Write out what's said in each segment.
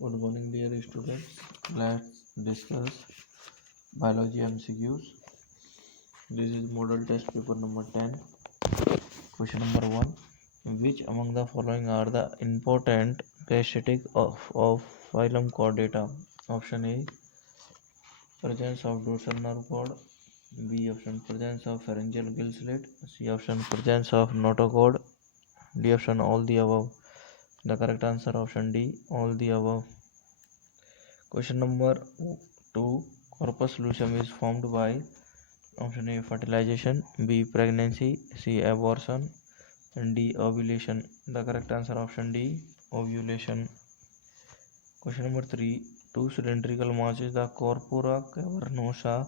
Good morning, dear students. Let's discuss biology MCQs. This is model test paper number 10. Question number 1. Which among the following are the important characteristics of phylum Chordata? Option A. Presence of dorsal nerve cord. B option. Presence of pharyngeal gill slit. C option. Presence of notochord. D option. All the above. The correct answer option D. All the above. Question number 2. Corpus luteum is formed by option A fertilization, B pregnancy, C abortion, and D ovulation. The correct answer option D ovulation. Question number 3. Two cylindrical masses, the corpora cavernosa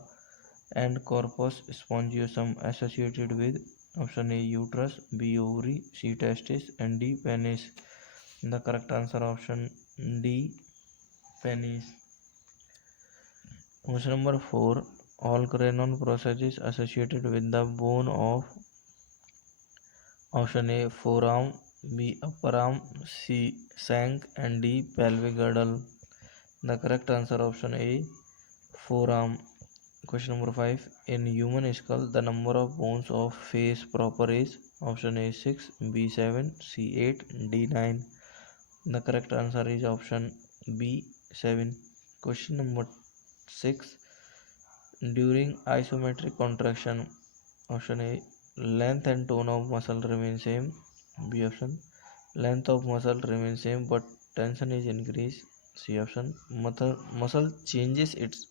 and corpus spongiosum, associated with option A uterus, B ovary, C testis, and D penis. The correct answer option D penis. Question number 4. All Cranon processes associated with the bone of option A forearm, B upper arm, C shank, and D pelvic girdle. The correct answer option A forearm. Question number 5. In human skull, the number of bones of face proper is option A 6, B 7, C 8, D 9. The correct answer is option B 7. Question number 6. During isometric contraction, option A length and tone of muscle remain same. B option length of muscle remains same but tension is increased. C option muscle changes its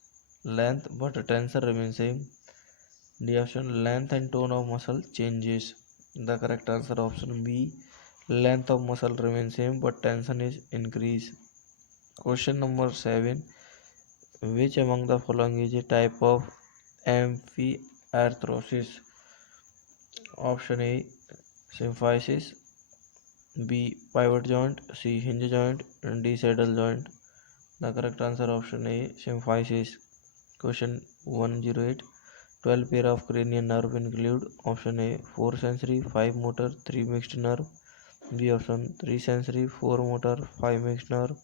length but tension remains same. D option length and tone of muscle changes. The correct answer option B length of muscle remains same but tension is increased. Question number 7. Which among the following is a type of amphiarthrosis? Option A symphysis, B pivot joint, C hinge joint, and D saddle joint. The correct answer option A symphysis. Question 108. 12 pair of cranial nerve include option A 4 sensory, 5 motor, 3 mixed nerve. B option 3 sensory, 4 motor, 5 mixed nerve.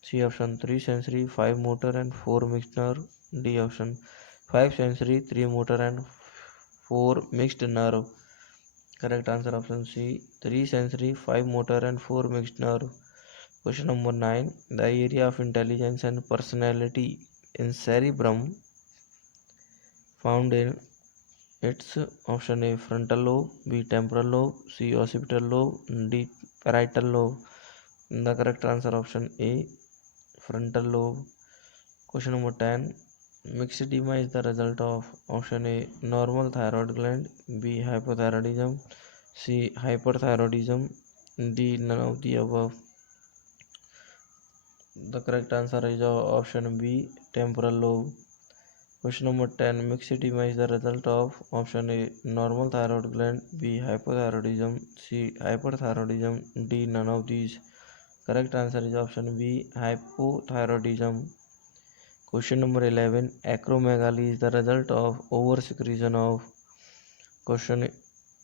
C option 3 sensory, 5 motor and 4 mixed nerve. D option 5 sensory, 3 motor and 4 mixed nerve. Correct answer option C 3 sensory, 5 motor and 4 mixed nerve. Question number 9. The area of intelligence and personality in cerebrum found in its option A frontal lobe, B temporal lobe, C occipital lobe, D parietal lobe. The correct answer option A frontal lobe. Question number 10. Myxedema is the result of option A normal thyroid gland, B hypothyroidism, C hyperthyroidism, D none of the above. The correct answer is option B temporal lobe. Question number 10. Myxedema is the result of option A normal thyroid gland, B hypothyroidism, C hyperthyroidism, D none of these. Correct answer is option B hypothyroidism. Question number 11. Acromegaly is the result of oversecretion of question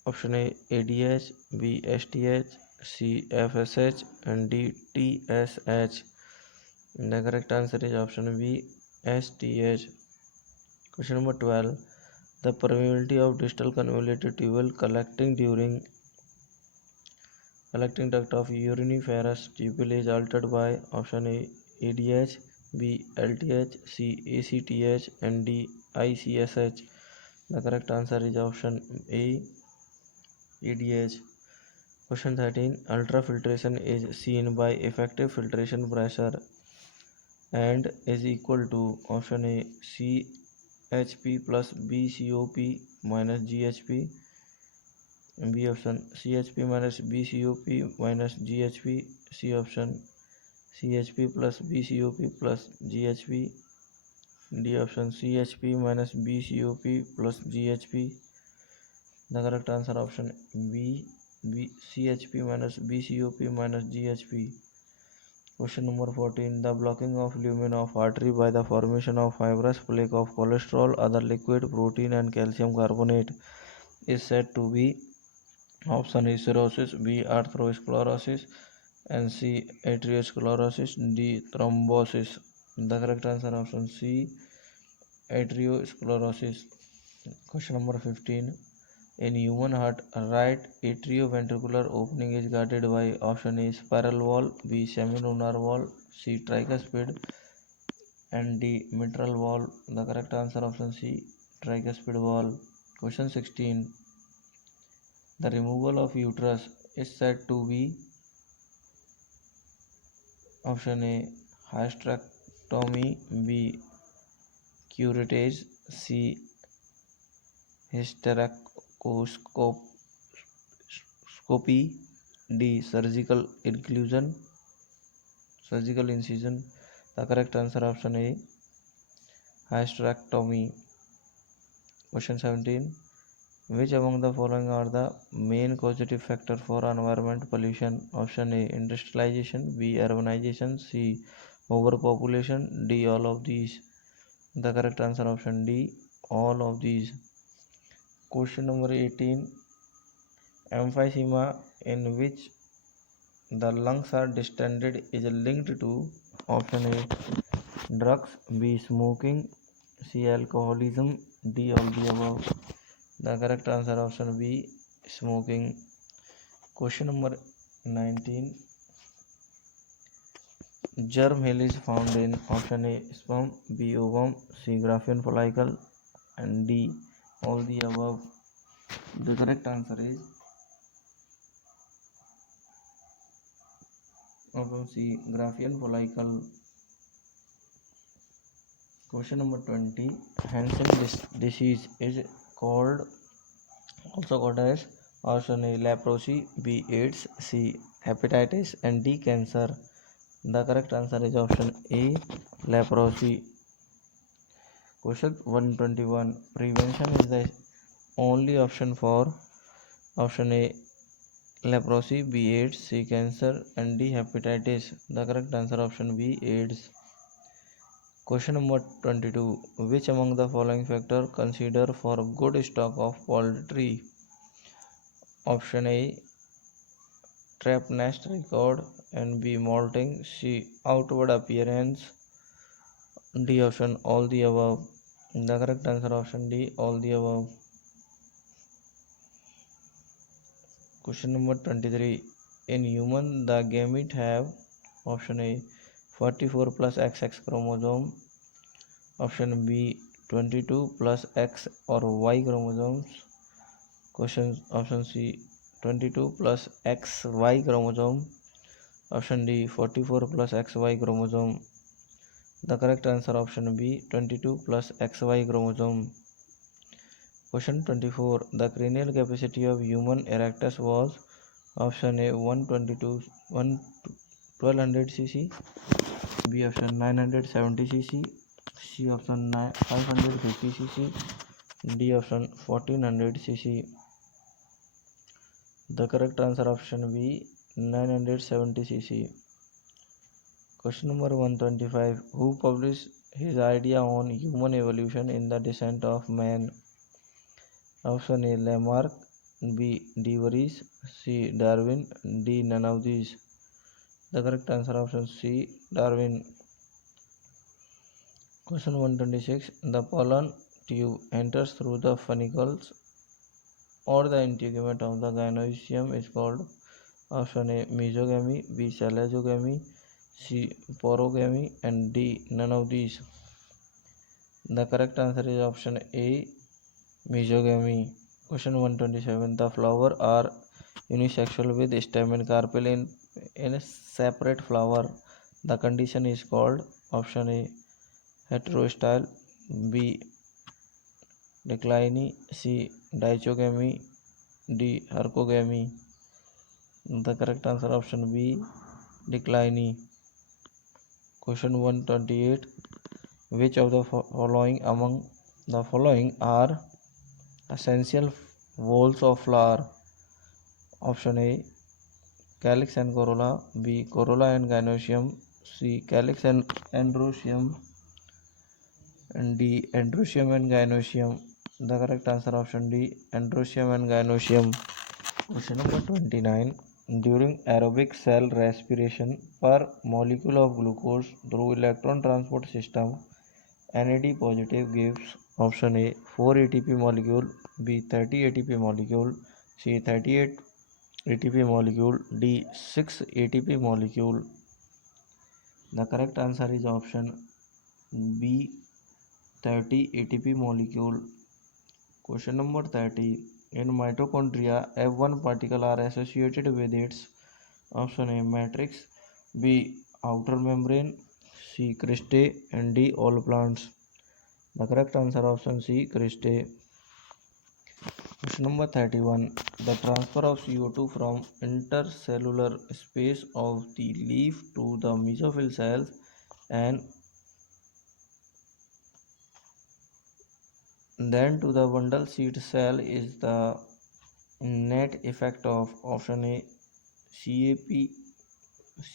option A ADH, B STH, C FSH, and D TSH. The correct answer is option B STH. Question number 12. The permeability of distal convoluted tubule collecting duct of uriniferous tubule is altered by option A ADH, B LTH, C ACTH, and D ICSH. The correct answer is option A ADH. Question 13. Ultrafiltration is seen by effective filtration pressure and is equal to option A CHP plus BCOP minus GHP. B option CHP minus BCOP minus GHP. C option CHP plus BCOP plus GHP. D option CHP minus BCOP plus GHP. The correct answer option B CHP minus BCOP minus GHP. Question number 14. The blocking of lumen of artery by the formation of fibrous plaque of cholesterol, other liquid, protein, and calcium carbonate is said to be option A cirrhosis, B arthrosclerosis, and C. Arteriosclerosis, D. Thrombosis. The correct answer option C. Arteriosclerosis. Question number 15. In human heart, right atrioventricular opening is guarded by option A. Spiral wall, B. Semilunar wall, C. Tricuspid, and D. Mitral wall. The correct answer option C. Tricuspid wall. Question 16. The removal of uterus is said to be option A. Hysterectomy, B. Curettage, C. Hysterectomy, D. Surgical incision. The correct answer option A. Hysterectomy. Question 17. Which among the following are the main causative factor for environment pollution? Option A. Industrialization, B. Urbanization, C. Overpopulation, D. All of these. The correct answer option D. All of these. Question number 18. Emphysema in which the lungs are distended is linked to option A. Drugs, B. Smoking, C. Alcoholism, D. All the above. The correct answer option B. Smoking. Question number 19. Germ hill is found in option A. Sperm, B. Ovum, C. Graphian follicle, and D. All the above. The correct answer is option C. Graphian follicle. Question number 20. Hansen disease is also called as option A. Leprosy, B. AIDS, C. Hepatitis, and D. Cancer. The correct answer is option A. Leprosy. Question 121. Prevention is the only option for option A. Leprosy, B. AIDS, C. Cancer, and D. Hepatitis. The correct answer option B. AIDS. Question number 22. Which among the following factors consider for good stock of poultry? Option A. Trap nest record, and B. Molting, C. Outward appearance, D. Option all the above. The correct answer option D. All the above. Question number 23. In human, the gamete have option A. 44 plus XX chromosome, option B. 22 plus X or Y chromosomes, option C. 22 plus XY chromosome, option D. 44 plus XY chromosome. The correct answer option B. 22 plus XY chromosome. Question 24. The cranial capacity of human erectus was option A. 1200 cc, B. Option 970 cc, C. Option 550 cc, D. Option 1400 cc. The correct answer option B. 970 cc. Question number 125. Who published his idea on human evolution in The Descent of Man? Option A. Lamarck, B. De Vries, C. Darwin, D. None of these. The correct answer option C. Darwin. Question 126. The pollen tube enters through the funicles or the integument of the gynoecium is called option A. Mesogamy, B. Chalezogamy, C. Porogamy, and D. None of these. The correct answer is option A. Mesogamy. Question 127. The flowers are unisexual with stamen carpel in a separate flower. The condition is called option A. Heterostyle, B. Decliny, C. Dichogamy, D. Hercogamy. The correct answer option B. Decliny. Question 128. Which of the following among the following are essential walls of flower? Option A. Calyx and corolla, B. Corolla and gynoecium, C. Calyx and androecium, and D. Androecium and gynoecium. The correct answer option D. Androecium and gynoecium. Question number 29. during aerobic cell respiration per molecule of glucose through electron transport system. NAD positive gives option A 4 ATP molecule, B 30 ATP molecule, C 38 ATP molecule, D 6 ATP molecule. The correct answer is option B 30 ATP molecule. Question number 30. In mitochondria, F1 particles are associated with its option A matrix, B outer membrane, C cristae, and D all plants. The correct answer option C cristae. Question number 31. The transfer of CO2 from intercellular space of the leaf to the mesophyll cells and then to the bundle seed cell is the net effect of option A CAP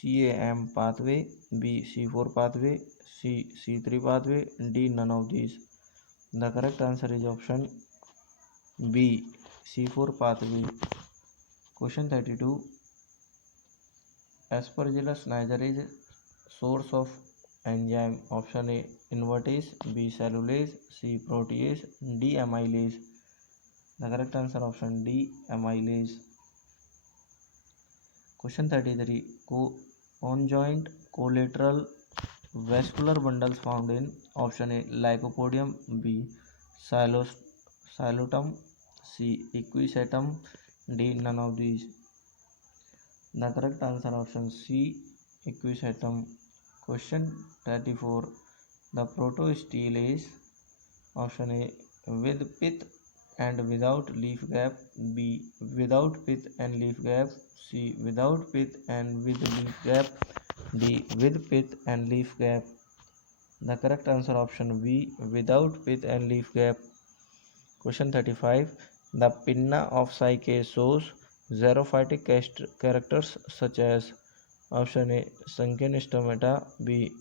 CAM pathway, B C4 pathway, C C3 pathway, D none of these. The correct answer is option B C4 pathway. Question 32. Aspergillus niger is source of enzyme option A invertase, B cellulase, C protease, D amylase. The correct answer option D amylase. Question 33. Conjoint collateral vascular bundles found in option A Lycopodium, B Xylotum, C Equisetum, D none of these. The correct answer option C Equisetum. Question 34. The protostele is option A with pith and without leaf gap, B without pith and leaf gap, C without pith and with leaf gap, D with pith and leaf gap. The correct answer option B without pith and leaf gap. Question 35. The pinna of Psyche shows xerophytic characters such as option A sunken stomata, B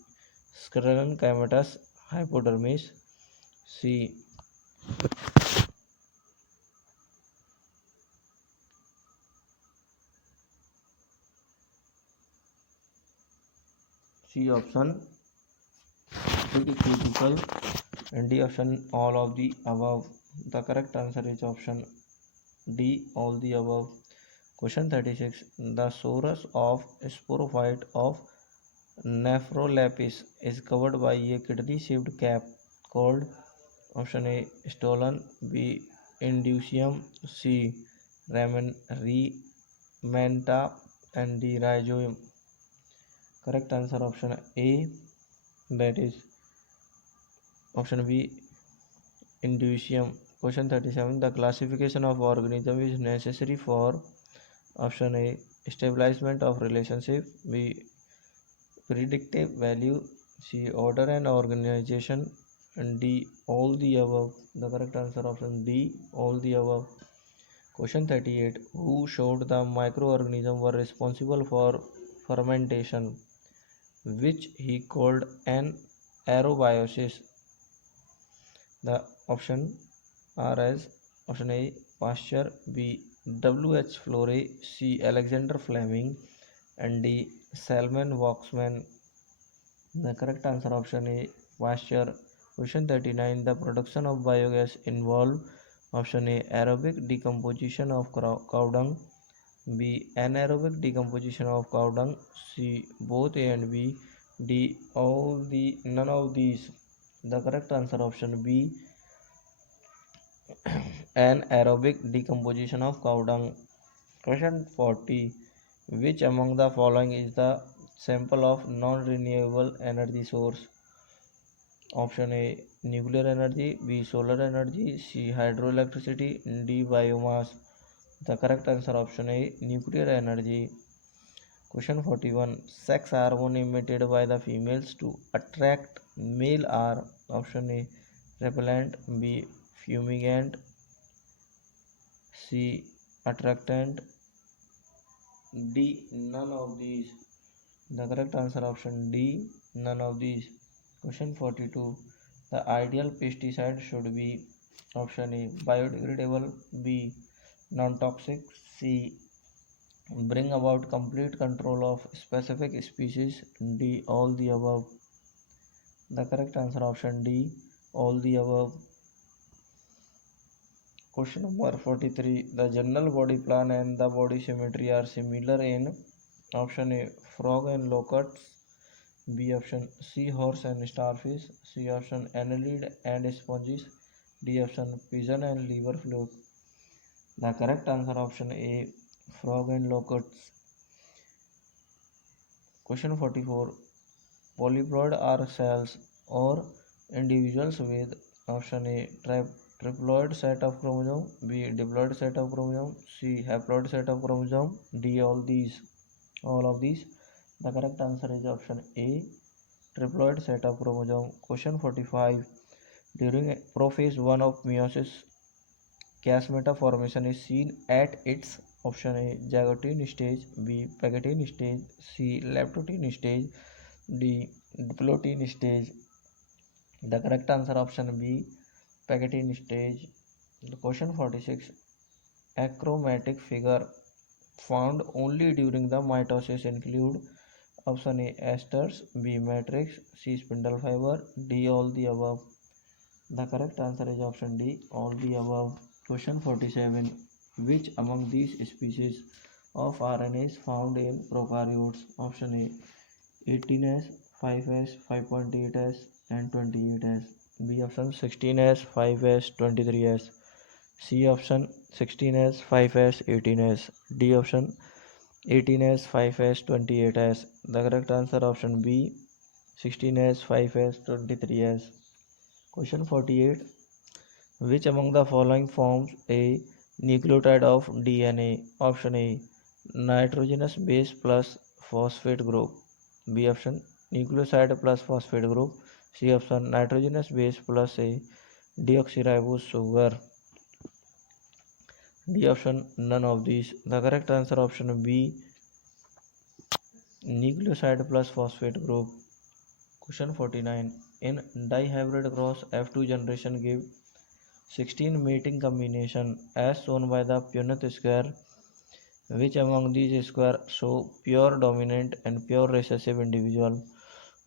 sclerenchymatous hypodermis, C option cuticle, and D option all of the above. The correct answer is option D all the above. Question 36. The sorus of sporophyte of Nephrolepis is covered by a kidney-shaped cap called option A stolon, B indusium, C rementa, and D rhizoium. Correct answer option A, that is option B indusium. Question 37. The classification of organism is necessary for option A establishment of relationship, B predictive value, C order and organization, and D all the above. The correct answer option D all the above. Question 38. Who showed the microorganisms were responsible for fermentation, which he called an aerobiosis? The option are as option A Pasteur, B W.H. Florey, C Alexander Fleming, and D Salmon Waxman. The correct answer option A Pasteur. Question 39. The production of biogas involve option A aerobic decomposition of cow dung, B anaerobic decomposition of cow dung, C both A and B, D all the none of these. The correct answer option B anaerobic decomposition of cow dung. Question 40. Which among the following is the sample of non-renewable energy source? Option A nuclear energy, B solar energy, C hydroelectricity, D biomass. The correct answer option A nuclear energy. Question 41. Sex hormone emitted by the females to attract male are option A repellent, B fumigant, C attractant, D none of these. The correct answer option D none of these. Question 42. The ideal pesticide should be option A biodegradable, B non-toxic, C bring about complete control of specific species. D. All the above. The correct answer option D. All the above. Question number 43. The general body plan and the body symmetry are similar in option A. Frog and locusts. B option seahorse and starfish. C option annelid and sponges. D option pigeon and liver fluke. The correct answer option A. Frog and locusts. Question 44. Polyploid are cells or individuals with option A. Triploid set of chromosome. B. Diploid set of chromosome. C. Haploid set of chromosome. D. All of these. The correct answer is option A. Triploid set of chromosome. Question 45. During prophase 1 of meiosis, chiasmata formation is seen at its option A. Zygotine stage. B. Pagotine stage. C. Leptotene stage. D. Diplotene stage. The correct answer option B. Pagotine stage. Question 46. Achromatic figure found only during the mitosis include option A. Esters. B. Matrix. C. Spindle fiber. D. All the above. The correct answer is option D. All the above. Question 47. Which among these species of RNA is found in prokaryotes? Option A. 18S, 5S, 5.8S and 28S. B option 16S, 5S, 23S. C option 16S, 5S, 18S. D option 18S, 5S, 28S. The correct answer option B. 16S, 5S, 23S. Question 48. Which among the following forms a nucleotide of DNA? Option A. Nitrogenous base plus phosphate group. B option nucleoside plus phosphate group. C option nitrogenous base plus a deoxyribose sugar. D option none of these. The correct answer option B. Nucleoside plus phosphate group. Question 49. In dihybrid cross F2 generation give 16 mating combination as shown by the Punnett square. Which among these square show pure dominant and pure recessive individual?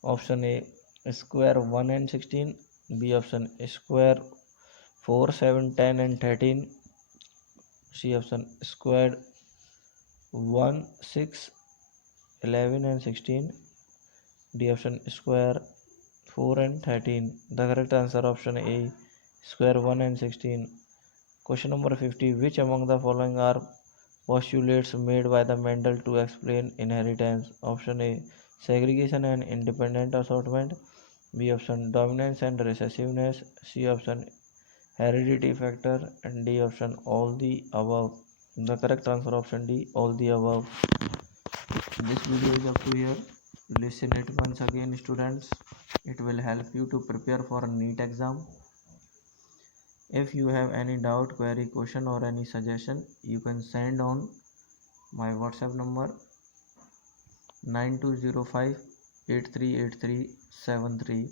Option A. Square 1 and 16. B option square 4, 7, 10 and 13. C option squared 1, 6, 11 and 16. D option square 4 and 13. The correct answer option A. Square 1 and 16. Question number 50. Which among the following are postulates made by the Mendel to explain inheritance? Option A. Segregation and independent assortment. B option dominance and recessiveness. C option heredity factor. And D option all the above. The correct answer option D. All the above. This video is up to here. Listen it once again, students. It will help you to prepare for a NEET exam. If you have any doubt, query, question or any suggestion, you can send on my WhatsApp number 9205 838373.